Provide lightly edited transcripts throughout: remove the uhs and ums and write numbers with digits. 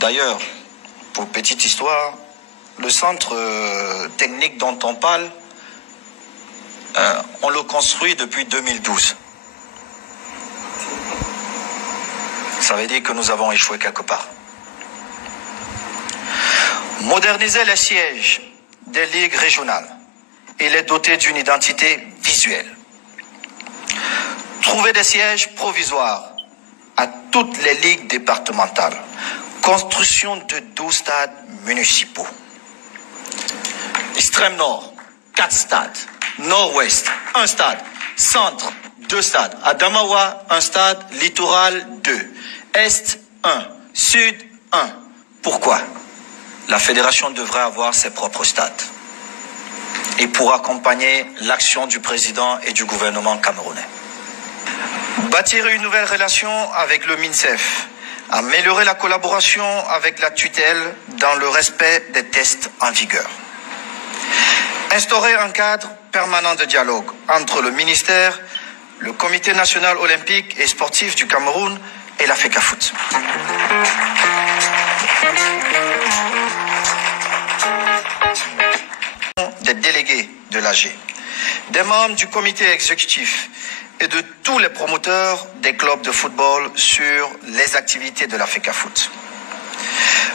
D'ailleurs, pour petite histoire, le centre technique dont on parle, on le construit depuis 2012. Ça veut dire que nous avons échoué quelque part. Moderniser les sièges des ligues régionales et les doter d'une identité visuelle. Trouver des sièges provisoires à toutes les ligues départementales. Construction de 12 stades municipaux. Extrême Nord, 4 stades. Nord-Ouest, 1 stade. Centre, 2 stades. Adamawa, 1 stade. Littoral, 2. Est, 1. Sud, 1. Pourquoi? La fédération devrait avoir ses propres stades. Et pour accompagner l'action du président et du gouvernement camerounais. Bâtir une nouvelle relation avec le MINSEF. Améliorer la collaboration avec la tutelle dans le respect des tests en vigueur. Instaurer un cadre permanent de dialogue entre le ministère, le Comité national olympique et sportif du Cameroun et la FECAFOOT. Des délégués de l'AG, des membres du comité exécutif et de tous les promoteurs des clubs de football sur les activités de la FECAFOOT.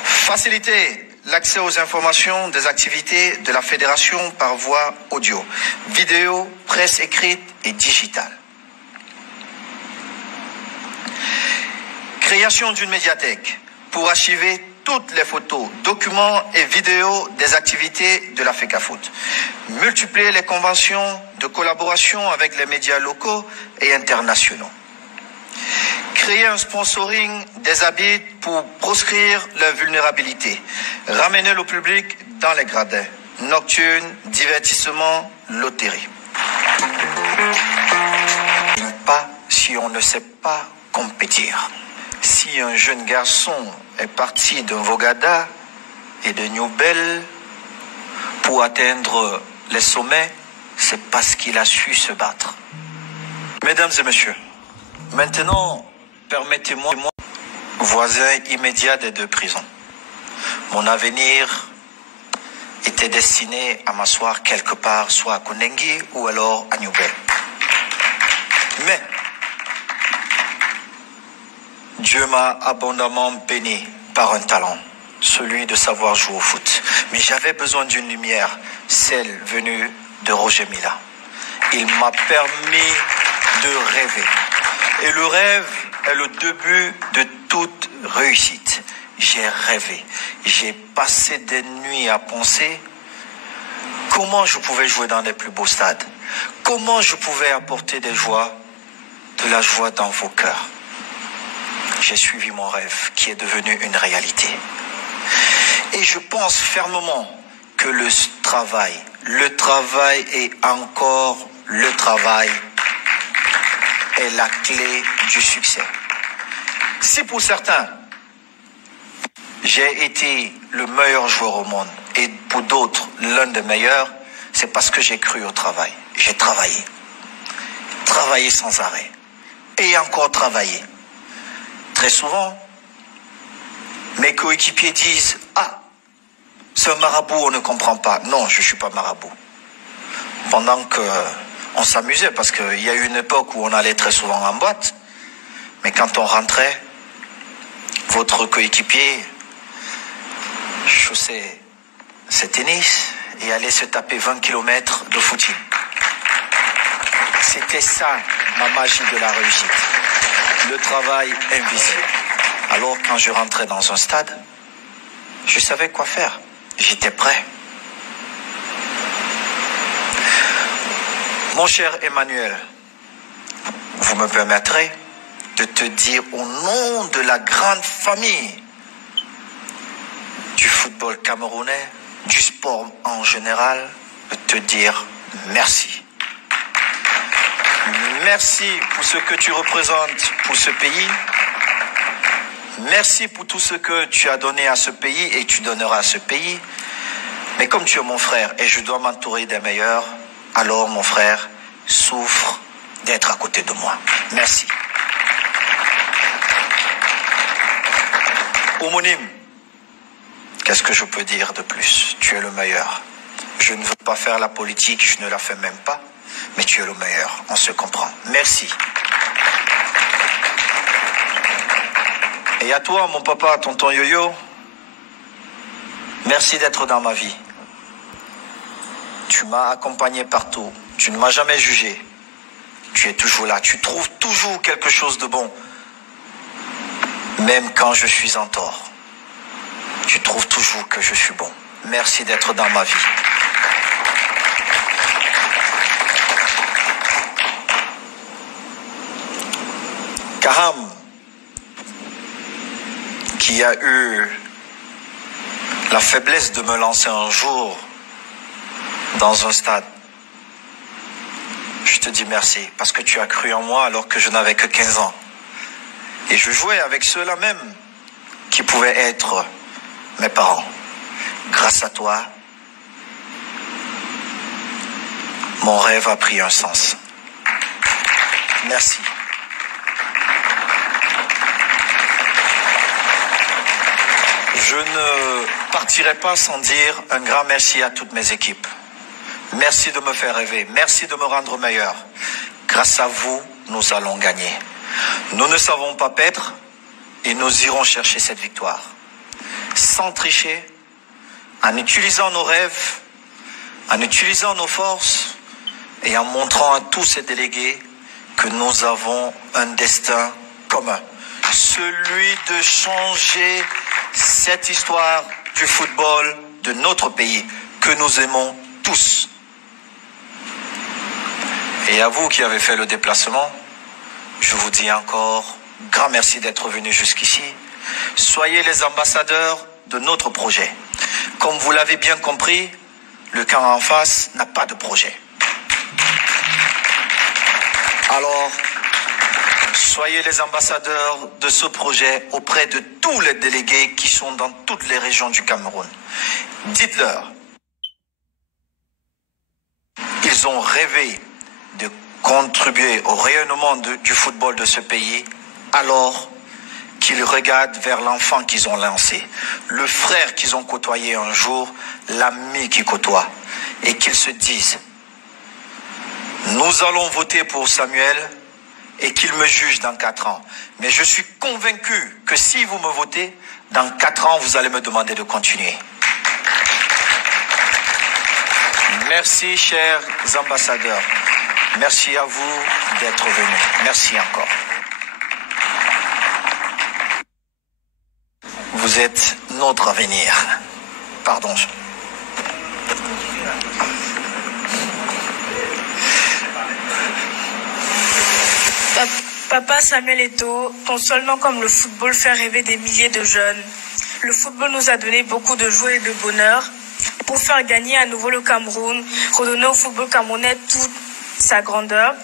Faciliter l'accès aux informations des activités de la fédération par voie audio, vidéo, presse écrite et digitale. Création d'une médiathèque pour archiver toutes les photos, documents et vidéos des activités de la FECAFOOT. Multiplier les conventions de collaboration avec les médias locaux et internationaux. Créer un sponsoring des habits pour proscrire leur vulnérabilité. Ramener le public dans les gradins. Nocturnes, divertissement, loterie. Pas si on ne sait pas compétir. Si un jeune garçon est parti de Vogada et de Newbel pour atteindre les sommets, c'est parce qu'il a su se battre. Mesdames et messieurs, maintenant, permettez-moi, voisin immédiat des deux prisons. Mon avenir était destiné à m'asseoir quelque part, soit à Kondengi ou alors à Newbel. Mais Dieu m'a abondamment béni par un talent, celui de savoir jouer au foot. Mais j'avais besoin d'une lumière, celle venue de Roger Mila. Il m'a permis de rêver. Et le rêve est le début de toute réussite. J'ai rêvé. J'ai passé des nuits à penser comment je pouvais jouer dans les plus beaux stades. Comment je pouvais apporter de la joie dans vos cœurs. J'ai suivi mon rêve qui est devenu une réalité. Et je pense fermement que le travail et encore le travail est la clé du succès. Si pour certains, j'ai été le meilleur joueur au monde et pour d'autres, l'un des meilleurs, c'est parce que j'ai cru au travail. J'ai travaillé. Travaillé sans arrêt. Et encore travaillé. Très souvent, mes coéquipiers disent « Ah, c'est un marabout, on ne comprend pas. » Non, je ne suis pas marabout. Pendant qu'on s'amusait, parce qu'il y a eu une époque où on allait très souvent en boîte, mais quand on rentrait, votre coéquipier chaussait ses tennis et allait se taper 20 km de footing. C'était ça, ma magie de la réussite. Le travail invisible. Alors, quand je rentrais dans un stade, je savais quoi faire. J'étais prêt. Mon cher Emmanuel, vous me permettrez de te dire au nom de la grande famille du football camerounais, du sport en général, de te dire merci. Merci pour ce que tu représentes pour ce pays. Merci pour tout ce que tu as donné à ce pays et tu donneras à ce pays. Mais comme tu es mon frère et je dois m'entourer des meilleurs, alors mon frère souffre d'être à côté de moi. Merci. Homonyme, Qu'est-ce que je peux dire de plus? Tu es le meilleur. Je ne veux pas faire la politique, je ne la fais même pas, mais tu es le meilleur, on se comprend. Merci. Et à toi, mon papa, tonton Yo-Yo, merci d'être dans ma vie. Tu m'as accompagné partout, tu ne m'as jamais jugé. Tu es toujours là, tu trouves toujours quelque chose de bon, même quand je suis en tort. Tu trouves toujours que je suis bon. Merci d'être dans ma vie. Kaham, qui a eu la faiblesse de me lancer un jour dans un stade, je te dis merci parce que tu as cru en moi alors que je n'avais que 15 ans. Et je jouais avec ceux-là même qui pouvaient être mes parents. Grâce à toi, mon rêve a pris un sens. Merci. Je ne partirai pas sans dire un grand merci à toutes mes équipes. Merci de me faire rêver. Merci de me rendre meilleur. Grâce à vous, nous allons gagner. Nous ne savons pas perdre et nous irons chercher cette victoire. Sans tricher, en utilisant nos rêves, en utilisant nos forces et en montrant à tous ces délégués que nous avons un destin commun. Celui de changer cette histoire du football de notre pays que nous aimons tous. Et à vous qui avez fait le déplacement, je vous dis encore grand merci d'être venus jusqu'ici. Soyez les ambassadeurs de notre projet. Comme vous l'avez bien compris, le camp en face n'a pas de projet. Alors, soyez les ambassadeurs de ce projet auprès de tous les délégués qui sont dans toutes les régions du Cameroun. Dites-leur, ils ont rêvé de contribuer au rayonnement du football de ce pays, alors qu'ils regardent vers l'enfant qu'ils ont lancé, le frère qu'ils ont côtoyé un jour, l'ami qu'ils côtoient, et qu'ils se disent, nous allons voter pour Samuel et qu'il me juge dans 4 ans. Mais je suis convaincu que si vous me votez, dans 4 ans, vous allez me demander de continuer. Merci, chers ambassadeurs. Merci à vous d'être venus. Merci encore. Vous êtes notre avenir. Pardon. Papa Samuel Eto'o, ton seul nom comme le football fait rêver des milliers de jeunes. Le football nous a donné beaucoup de joie et de bonheur. Pour faire gagner à nouveau le Cameroun, redonner au football camerounais toute sa grandeur.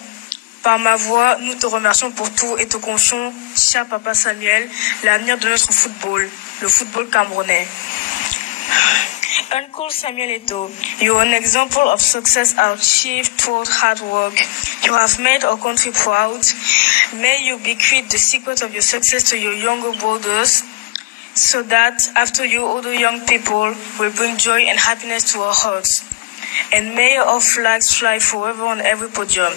Par ma voix, nous te remercions pour tout et te confions, cher Papa Samuel, l'avenir de notre football, le football camerounais. Uncle Samuel Eto'o, you are an example of success achieved through hard work. You have made our country proud. May you bequeath the secret of your success to your younger brothers, so that after you, other young people will bring joy and happiness to our hearts. And may our flags fly forever on every podium.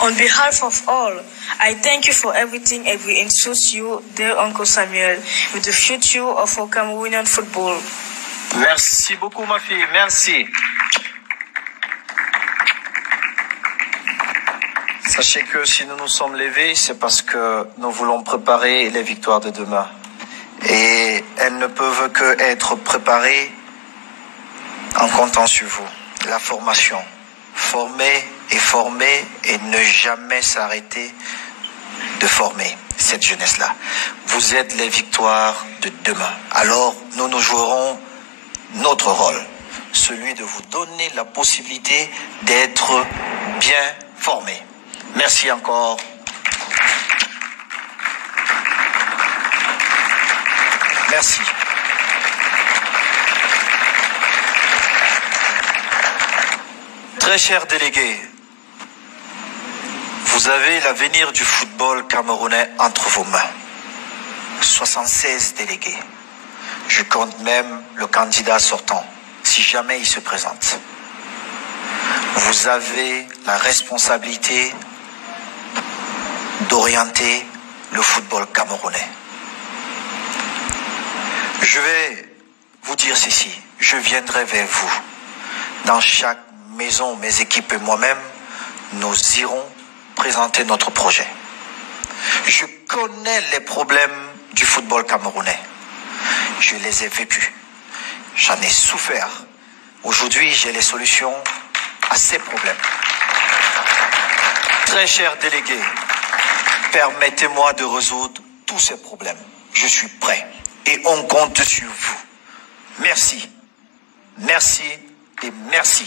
On behalf of all, I thank you for everything and we entrust you, dear Uncle Samuel, with the future of our Cameroonian football. Merci beaucoup, ma fille. Merci. Sachez que si nous nous sommes levés, c'est parce que nous voulons préparer les victoires de demain. Et elles ne peuvent que être préparées en comptant sur vous. La formation. Former et ne jamais s'arrêter de former cette jeunesse-là. Vous êtes les victoires de demain. Alors, nous jouerons notre rôle, celui de vous donner la possibilité d'être bien formés. Merci encore. Merci. Très chers délégués, vous avez l'avenir du football camerounais entre vos mains. 76 délégués. Je compte même le candidat sortant, si jamais il se présente. Vous avez la responsabilité d'orienter le football camerounais. Je vais vous dire ceci, je viendrai vers vous. Dans chaque maison, mes équipes et moi-même, nous irons présenter notre projet. Je connais les problèmes du football camerounais. Je les ai vécus. J'en ai souffert. Aujourd'hui, j'ai les solutions à ces problèmes. Très chers délégués, permettez-moi de résoudre tous ces problèmes. Je suis prêt et on compte sur vous. Merci. Merci et merci.